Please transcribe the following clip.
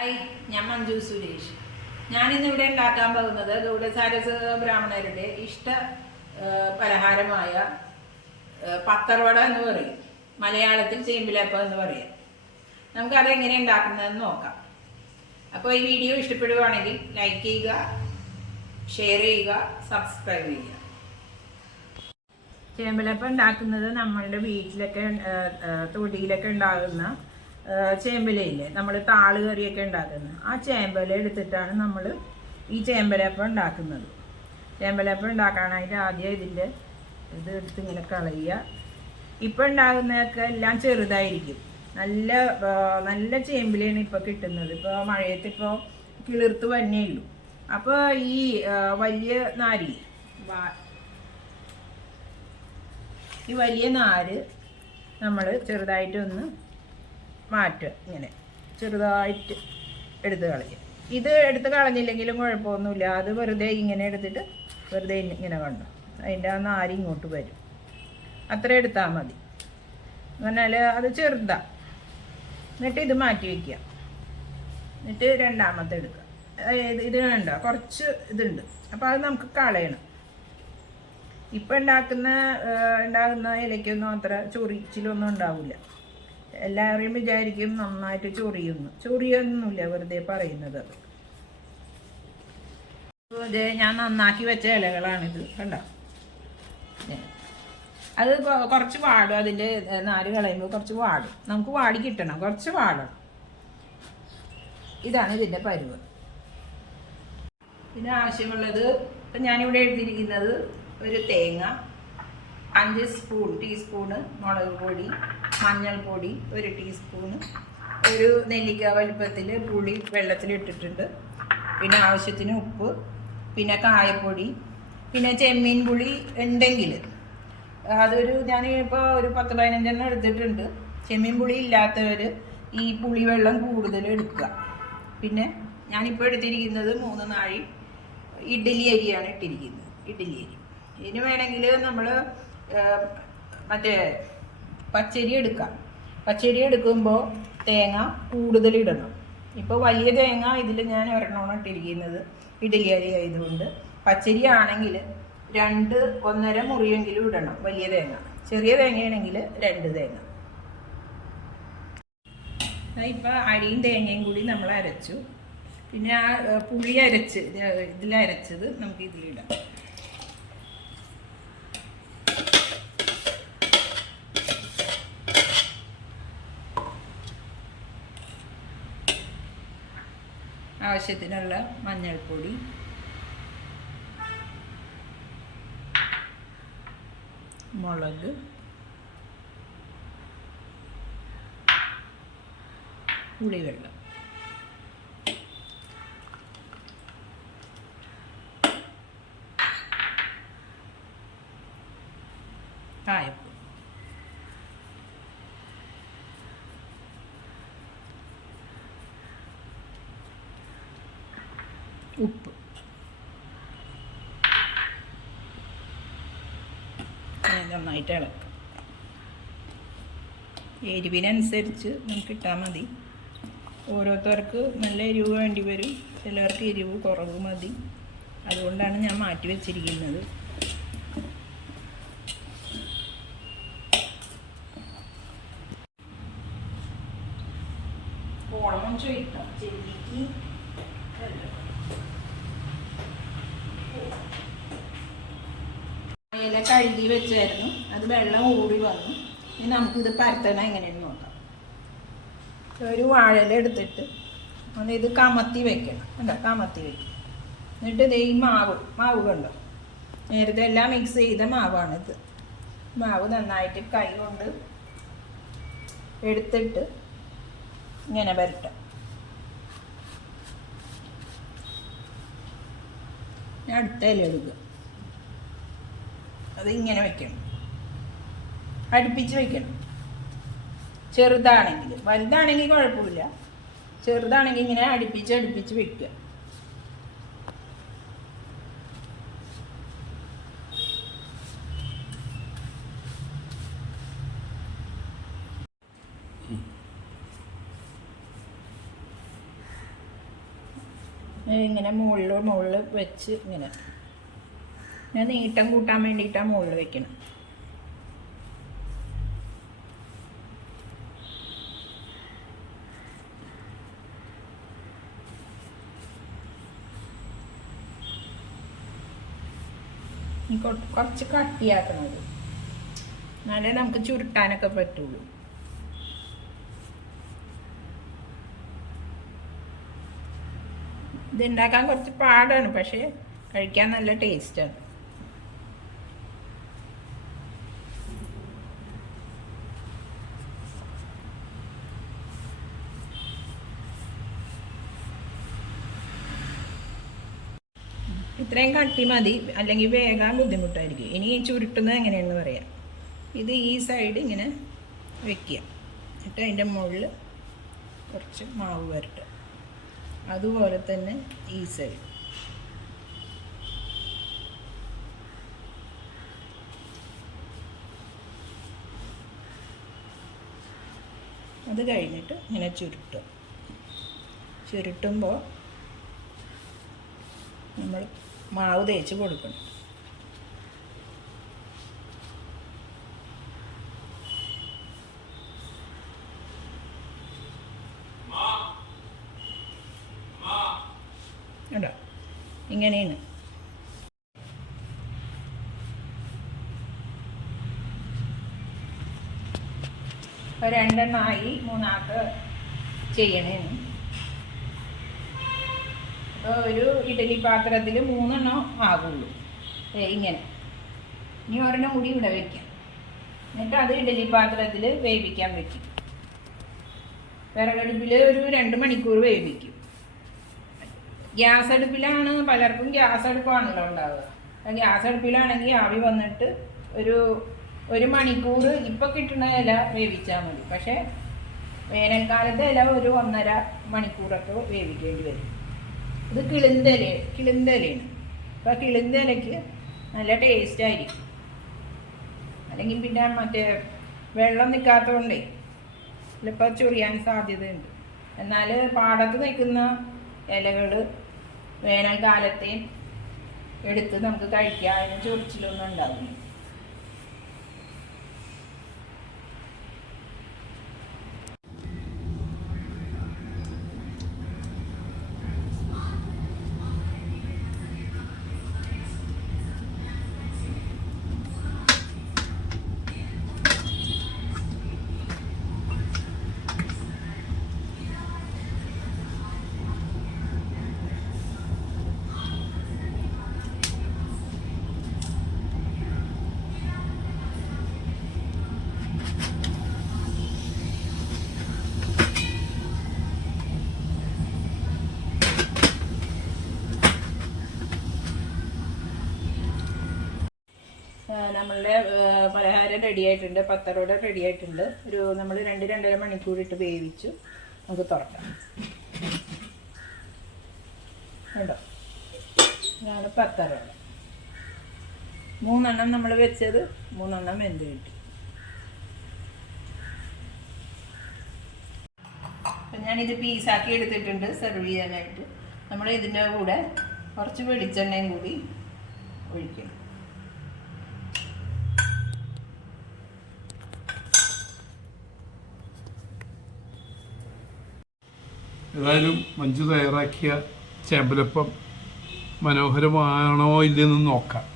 Hi ഞാൻ മഞ്ജു സുരേഷ്. ഞാനിന്ന് ഇവിടെ ഉണ്ടാക്കാൻ പോകുന്നത് ഗൗഡസാരസ് ബ്രാഹ്മണരുടെ ഇഷ്ട പലഹാരമായ പത്തർവട എന്ന് പറയും. മലയാളത്തിൽ ചേമ്പിലപ്പം എന്ന് പറയാം. നമുക്കത് എങ്ങനെ ഉണ്ടാക്കുന്നതെന്ന് നോക്കാം. അപ്പോൾ ഈ വീഡിയോ ഇഷ്ടപ്പെടുവാണെങ്കിൽ ലൈക്ക് ചെയ്യുക ഷെയർ ചെയ്യുക സബ്സ്ക്രൈബ് ചെയ്യുക. ചേമ്പിലപ്പം ഉണ്ടാക്കുന്നത് നമ്മളുടെ വീട്ടിലൊക്കെ തൊടിയിലൊക്കെ ഉണ്ടാകുന്ന ചേമ്പലയില്ലേ? നമ്മൾ താൾ കറിയൊക്കെ ഉണ്ടാക്കുന്നത്. ആ ചേമ്പല എടുത്തിട്ടാണ് നമ്മൾ ഈ ചേമ്പലപ്പം ഉണ്ടാക്കുന്നത്. ചേമ്പലപ്പം ഉണ്ടാക്കാനായിട്ട് ആദ്യം ഇതിന്റെ ഇത് എടുത്ത് ഇങ്ങനെ കളയുക. ഇപ്പം ഉണ്ടാകുന്നതൊക്കെ എല്ലാം ചെറുതായിരിക്കും. നല്ല നല്ല ചേമ്പിലാണ് ഇപ്പോൾ കിട്ടുന്നത്. ഇപ്പോൾ മഴയത്ത് ഇപ്പോൾ കിളിർത്ത് വന്നേ ഉള്ളൂ. അപ്പോൾ ഈ വലിയ നാരി ഈ വലിയ നാര് നമ്മൾ ചെറുതായിട്ടൊന്ന് മാറ്റുക ഇങ്ങനെ. ചെറുതായിട്ട് എടുത്ത് കളയുക ഇത് എടുത്ത് കളഞ്ഞില്ലെങ്കിലും കുഴപ്പമൊന്നുമില്ല. അത് വെറുതെ ഇങ്ങനെ എടുത്തിട്ട് വെറുതെ ഇങ്ങനെ കണ്ടു അതിന്റെ ആ നാരി ഇങ്ങോട്ട് വരും. അത്ര എടുത്താൽ മതി. എന്നാൽ അത് ചെറുതാണ് എന്നിട്ട് ഇത് മാറ്റി വയ്ക്കുക എന്നിട്ട് രണ്ടാമത്തെ എടുക്കുക. ഇത് വേണ്ട കുറച്ച് ഇതുണ്ട്. അപ്പോൾ അത് നമുക്ക് കളയണം. ഇപ്പം ഉണ്ടാക്കുന്ന ഉണ്ടാകുന്ന ഇലയ്ക്കൊന്നും അത്ര ചൊറിച്ചിലൊന്നും ഉണ്ടാവില്ല. എല്ലാവരും വിചാരിക്കും നന്നായിട്ട് ചൊറിയുന്നു. ചൊറിയൊന്നുമില്ല വെറുതെ പറയുന്നത്. ഇത് ഞാൻ നന്നാക്കി വെച്ച ഇലകളാണിത് കണ്ടോ? അത് കുറച്ച് വാടും അതിന്റെ നാല് കളയുമ്പോൾ കുറച്ച് വാടും. നമുക്ക് വാടി കിട്ടണം കുറച്ച് വാടണം. ഇതാണ് ഇതിന്റെ പരുവ്. പിന്നെ ആവശ്യമുള്ളത് ഇപ്പം ഞാനിവിടെ എഴുതിയിരിക്കുന്നത് ഒരു തേങ്ങ അഞ്ച് സ്പൂൺ ടീസ്പൂണ് മുളക് പൊടി മഞ്ഞൾപ്പൊടി ഒരു ടീസ്പൂണ് ഒരു നെല്ലിക്ക വലുപ്പത്തിൽ പുളി വെള്ളത്തിലിട്ടിട്ടുണ്ട് പിന്നെ ആവശ്യത്തിന് ഉപ്പ് പിന്നെ കായപ്പൊടി പിന്നെ ചെമ്മീൻ പുളി ഉണ്ടെങ്കിൽ. അതൊരു ഞാൻ ഇപ്പോൾ ഒരു പത്ത് പതിനഞ്ചെണ്ണം എടുത്തിട്ടുണ്ട്. ചെമ്മീൻ പുളി ഇല്ലാത്തവർ ഈ പുളി വെള്ളം കൂടുതൽ എടുക്കുക. പിന്നെ ഞാനിപ്പോൾ എടുത്തിരിക്കുന്നത് മൂന്ന് നാഴി ഇഡ്ഡലി അരിയാണ് ഇട്ടിരിക്കുന്നത്. ഇഡ്ഡലി അരി. ഇതിന് വേണമെങ്കിൽ നമ്മൾ മറ്റേ പച്ചരി എടുക്കാം പച്ചരി എടുക്കുമ്പോൾ തേങ്ങ കൂടുതൽ ഇടണം. ഇപ്പോൾ വലിയ തേങ്ങ ഇതിൽ ഞാൻ ഒരെണ്ണമാണ് ഇട്ടിരിക്കുന്നത്. ഇഡലി അരി ആയതുകൊണ്ട്. പച്ചരി ആണെങ്കിൽ രണ്ട് ഒന്നര മുറിയെങ്കിലും ഇടണം വലിയ തേങ്ങ. ചെറിയ തേങ്ങയാണെങ്കിൽ രണ്ട് തേങ്ങ. ഇപ്പം അരിയും തേങ്ങയും കൂടി നമ്മൾ അരച്ചു. പിന്നെ ആ പുളി അരച്ച് ഇതിലരച്ചത് നമുക്ക് ഇതിലിടാം ആവശ്യത്തിനുള്ള മഞ്ഞൾപ്പൊടി. മുളക്. പുളിവെള്ളം കായപ്പൊടി ഉപ്പ്. നന്നായിട്ട് ഇളക്കുക എരിവിനനുസരിച്ച് നമുക്ക് ഇട്ടാൽ മതി. ഓരോരുത്തർക്ക് നല്ല എരിവ് വേണ്ടി വരും. ചിലർക്ക് എരിവ് കുറവ് മതി. അതുകൊണ്ടാണ് ഞാൻ മാറ്റി വെച്ചിരിക്കുന്നത്. ഓണം ചോദിക്കാം. ചെല്ലിക്ക് ഇല കഴുകി വെച്ചായിരുന്നു. അത് വെള്ളം ഓടി വന്നു. ഇനി നമുക്കിത് പരത്തണം എങ്ങനെയെന്ന് നോക്കാം. ഒരു വാഴയില എടുത്തിട്ട് ഒന്ന് ഇത് കമത്തി വെക്കണം. കണ്ടോ? കമത്തി വെക്കണം എന്നിട്ട് ഇത് ഈ മാവ് മാവ് കണ്ടോ? നേരത്തെ എല്ലാം മിക്സ് ചെയ്ത മാവാണിത്. മാവ് നന്നായിട്ട് കൈ കൊണ്ട് എടുത്തിട്ട് ഇങ്ങനെ വരട്ടാം. അടുത്ത എടുക്കുക. അത് ഇങ്ങനെ വെക്കണം. അടുപ്പിച്ച് വെക്കണം. ചെറുതാണെങ്കിൽ വലുതാണെങ്കിൽ കുഴപ്പമില്ല. ചെറുതാണെങ്കിൽ ഇങ്ങനെ അടുപ്പിച്ച് അടുപ്പിച്ച് വെക്കുക. ഇങ്ങനെ മുകളിൽ മുകളിൽ വെച്ച് ഇങ്ങനെ. ഞാൻ നീട്ടം കൂട്ടാൻ വേണ്ടിയിട്ടാണ് മുകളിൽ വെക്കണം. കുറച്ച് കട്ടിയാക്കണത്. എന്നാലേ നമുക്ക് ചുരുട്ടാനൊക്കെ പറ്റുള്ളൂ. ഇത് ഉണ്ടാക്കാൻ കുറച്ച് പാടാണ് പക്ഷേ കഴിക്കാൻ നല്ല ടേസ്റ്റാണ് ഇത്രയും കട്ടി മതി അല്ലെങ്കിൽ വേഗം ബുദ്ധിമുട്ടായിരിക്കും. ഇനി ചുരുട്ടുന്നത് എങ്ങനെയാണെന്ന് പറയാം. ഇത് ഈ സൈഡ് ഇങ്ങനെ വെക്കുക. എന്നിട്ട് അതിന്റെ മുകളിൽ കുറച്ച് മാവ് വരട്ടുക അതുപോലെ തന്നെ ഈ സൈഡ് അത് കഴിഞ്ഞിട്ട് ഇങ്ങനെ ചുരുട്ടുക. ചുരുട്ടുമ്പോൾ നമ്മൾ മാവ് തേച്ച് കൊടുക്കണം. ഇങ്ങനെയാണ്. രണ്ടെണ്ണായി മൂന്നാൾക്ക് ചെയ്യണേന്ന് ഒരു ഇഡലി പാത്രത്തിൽ മൂന്നെണ്ണം ആകുള്ളൂ ഇങ്ങനെ. ഇനി ഒരെണ്ണം കൂടി ഇവിടെ വെക്കാം. എന്നിട്ട് അത് ഇഡലി പാത്രത്തിൽ വേവിക്കാൻ വെക്കും. വിറകടുപ്പിൽ ഒരു രണ്ട് മണിക്കൂർ വേവിക്കും. ഗ്യാസ് അടുപ്പിലാണ് പലർക്കും ഗ്യാസ് അടുപ്പാണല്ലോ ഉണ്ടാവുക. ഗ്യാസ് അടുപ്പിലാണെങ്കിൽ ആവി വന്നിട്ട് ഒരു ഒരു മണിക്കൂർ ഇപ്പം കിട്ടുന്ന ഇല വേവിച്ചാൽ മതി. പക്ഷേ വേനൽക്കാലത്തെ ഇല ഒരു ഒന്നര മണിക്കൂറൊക്കെ വേവിക്കേണ്ടി വരും. ഇത് കിളിന്തല കിളിന്തലയാണ് അപ്പോൾ കിളിന്തലയ്ക്ക് നല്ല ടേസ്റ്റ് ആയിരിക്കും. അല്ലെങ്കിൽ പിന്നെ മറ്റേ വെള്ളം നിൽക്കാത്തതുകൊണ്ടേ ചിലപ്പോൾ ചൊറിയാൻ സാധ്യതയുണ്ട്. എന്നാൽ പാടത്ത് നിൽക്കുന്ന ഇലകൾ വേനൽക്കാലത്തെയും എടുത്ത് നമുക്ക് കഴിക്കാനും ചൊറിച്ചിലൊന്നും ഉണ്ടാവില്ല. നമ്മളുടെ പലഹാരം റെഡി ആയിട്ടുണ്ട് പത്തറോടെ റെഡി ആയിട്ടുണ്ട്. ഒരു നമ്മൾ രണ്ട് രണ്ടര മണിക്കൂർ ഇട്ട് വേവിച്ചു നമുക്ക് തുറക്കാം. കണ്ടോ? ഇതാണ് പത്തറോട മൂന്നെണ്ണം നമ്മൾ വെച്ചത് മൂന്നെണ്ണം വെന്ത് കിട്ടി. ഞാനിത് പീസാക്കി എടുത്തിട്ടുണ്ട് സെർവ് ചെയ്യാനായിട്ട്. നമ്മൾ ഇതിന്റെ കൂടെ കുറച്ച് വെളിച്ചെണ്ണയും കൂടി ഒഴിക്കണം ഏതായാലും മഞ്ജു തയ്യാറാക്കിയ ചേമ്പലപ്പം മനോഹരമാണോ ഇല്ലെന്ന് നോക്കാം.